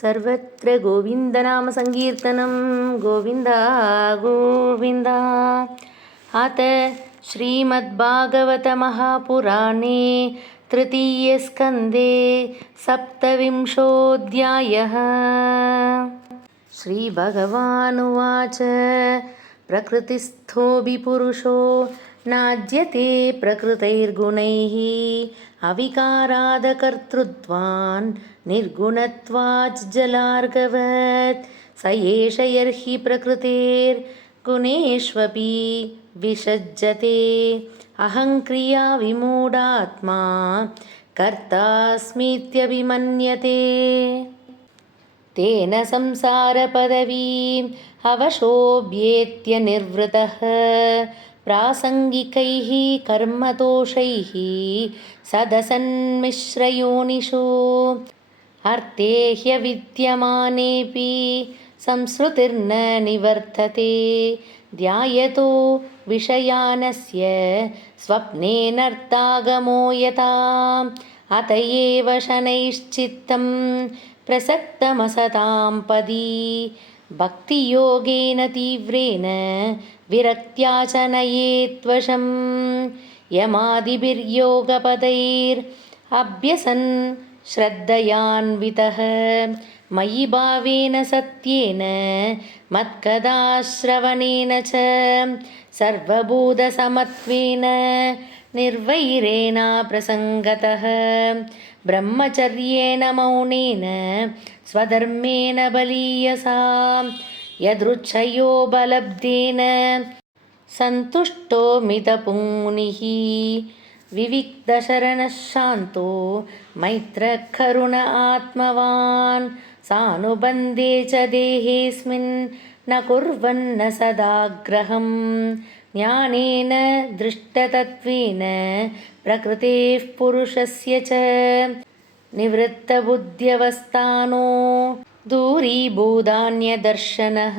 सर्वत्र गोविन्दनामसङ्कीर्तनं गोविन्द गोविन्द। अथ श्रीमद्भागवतमहापुराणे तृतीयस्कन्धे सप्तविंशोऽध्यायः। श्रीभगवानुवाच प्रकृतिस्थो विपुरुषो नाद्यते प्रकृतैर्गुणैः अविकारादकर्तृत्वान् निर्गुणत्वाज्जलार्गवत् स एष यर्हि प्रकृतेर्गुणेष्वपि विषज्जते अहङ्क्रिया विमूढात्मा कर्तास्मीत्यभिमन्यते तेन संसारपदवीम् अवशोभ्येत्य निर्वृतः प्रासङ्गिकैः कर्मदोषैः सदसन्मिश्रयोनिषु अर्थे ह्यविद्यमानेऽपि संसृतिर्न निवर्तते ध्यायतो विषयानस्य स्वप्नेनर्थागमो यथा अत एव शनैश्चित्तं प्रसक्तमसतां पदी भक्तियोगेन तीव्रेण विरक्त्या च नयेत्वशं यमादिभिर्योगपदैरभ्यसन् श्रद्धयान्वितः मयि भावेन सत्येन मत्कथाश्रवणेन च सर्वभूतसमत्वेन निर्वैरेण प्रसङ्गतः ब्रह्मचर्येण मौनेन स्वधर्मेण बलीयसा यदृच्छयोपलब्धेन सन्तुष्टो मितपुङ्निः विविक्तशरणः शान्तो मैत्रकरुण आत्मवान् सानुबन्धे च देहेऽस्मिन् न कुर्वन्न सदाग्रहम् ज्ञानेन दृष्टतत्त्वेन प्रकृतेः पुरुषस्य च निवृत्तबुद्ध्यवस्थानो दूरीभूतान्यदर्शनः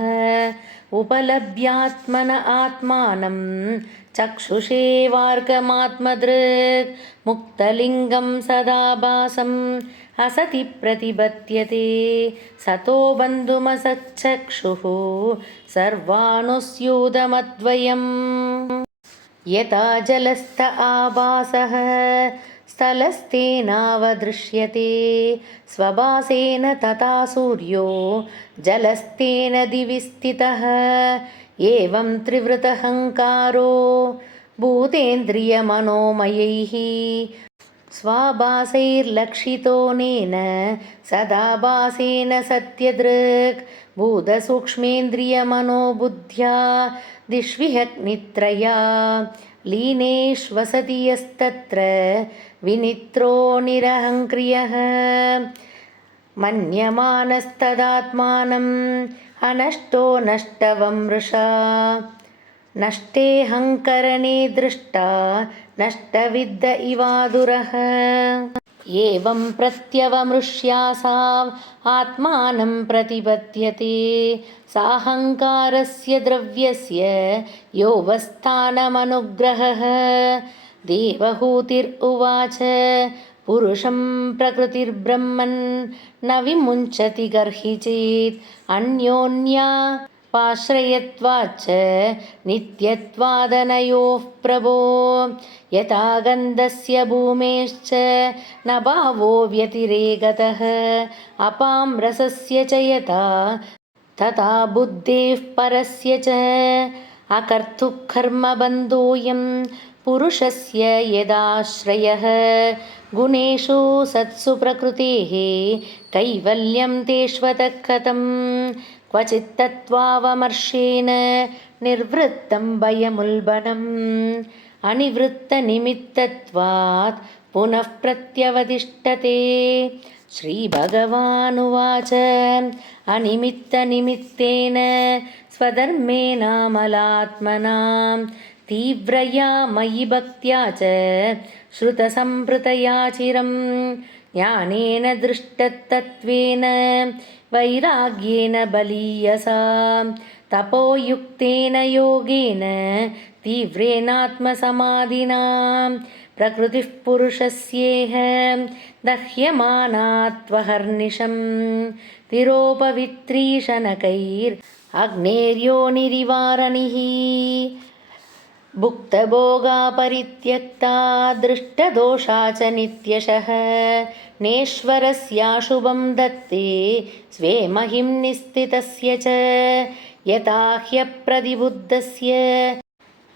उपलभ्यात्मन आत्मानं चक्षुषेवार्कमात्मदृक् मुक्तलिङ्गं सदा भासम् असति प्रतिपद्यते सतो बन्धुमसच्चक्षुः सर्वानुस्यूतमद्वयम् यथा जलस्थ आभासः स्थलस्तेनावदृश्यते स्वभासेन तथा सूर्यो जलस्तेन दिवि स्थितः एवं त्रिवृतहङ्कारो भूतेन्द्रियमनोमयैः स्वाभासैर्लक्षितोऽनेन सदा भासेन सत्यदृक् भूतसूक्ष्मेन्द्रियमनोबुद्ध्या दिष्विहग्नित्रया लीनेष्वसति यस्तत्र विनित्रो निरहङ्क्रियः मन्यमानस्तदात्मानम् अनष्टो नष्टवमृषा नष्टेऽहङ्करणे दृष्टा नष्टविद्ध इवादुरः एवं प्रत्यवमृष्यासाम् आत्मानं प्रतिपद्यते साहङ्कारस्य द्रव्यस्य योऽवस्थानमनुग्रहः देवहूतिरुवाच पुरुषं प्रकृतिर्ब्रह्मन् न विमुञ्चति गर्हि चेत् अन्योन्यापाश्रयत्वाच्च नित्यत्वादनयोः प्रभो यथा गन्धस्य भूमेश्च न भावो व्यतिरेकतः अपां रसस्य च यथा तथा बुद्धेः परस्य च अकर्तुकर्मबन्धोऽयं पुरुषस्य यदाश्रयः गुणेषु सत्सु प्रकृतेः कैवल्यं तेष्वतः कथं क्वचित्तत्त्वावमर्शेन निर्वृत्तं भयमुल्बणम् अनिवृत्तनिमित्तत्वात् पुनः प्रत्यवतिष्ठते श्रीभगवानुवाच अनिमित्तनिमित्तेन स्वधर्मेणामलात्मनां तीव्रया मयि भक्त्या च श्रुतसम्प्रतया चिरं ज्ञानेन दृष्टतत्त्वेन वैराग्येन बलीयसा तपोयुक्तेन योगेन तीव्रेणात्मसमाधिना प्रकृतिः पुरुषस्येह दह्यमानात्वहर्निशं तिरोपवित्रीशनकैर्अग्नेर्योनिरिवारणिः भुक्तभोगा परित्यक्ता दृष्टदोषा च नित्यशः नेश्वरस्याशुभं दत्ते स्वे महिं निस्थितस्य च यथा ह्यप्रतिबुद्धस्य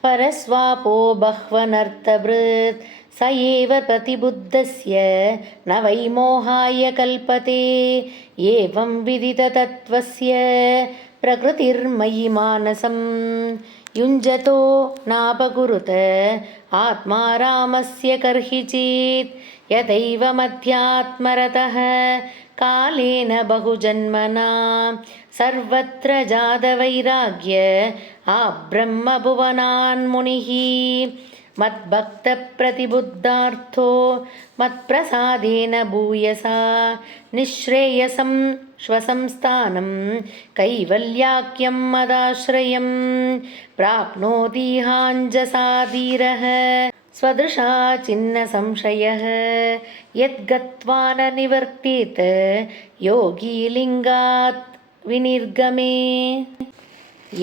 परस्वापो बह्वनर्थभृत् स एव प्रतिबुद्धस्य न वै मोहाय कल्पते एवं विदिततत्त्वस्य प्रकृतिर्मयि मानसं युञ्जतो नापकुरुत आत्मा रामस्य कर्हिचित् यथैव मध्यात्मरतः कालेन बहुजन्मना सर्वत्र जातवैराग्य आब्रह्मभुवनान्मुनिः मद्भक्तप्रतिबुद्धार्थो मत्प्रसादेन भूयसा निःश्रेयसं श्वसंस्थानं कैवल्याख्यं मदाश्रयं प्राप्नोतीहाञ्जसा धीरः स्वदृशा छिन्नसंशयः यद्गत्वा न निवर्तेत योगी लिङ्गात् विनिर्गमे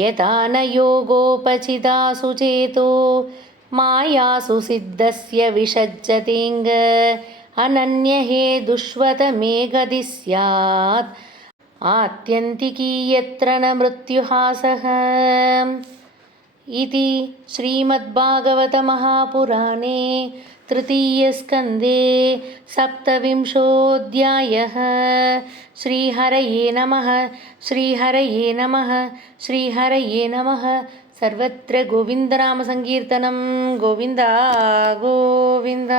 यथा न योगोपचितासु चेतो मायासु सिद्धस्य विषज्जतेऽङ्ग अनन्यहे दुष्वतमेघदि स्यात् आत्यन्तिकी यत्र न मृत्युहासः इति श्रीमद्भागवतमहापुराणे तृतीयस्कन्धे सप्तविंशोऽध्यायः। श्रीहरये नमः। श्रीहरये नमः। श्रीहरये नमः। सर्वत्र गोविन्दनामसङ्कीर्तनं गोविन्द गोविन्द।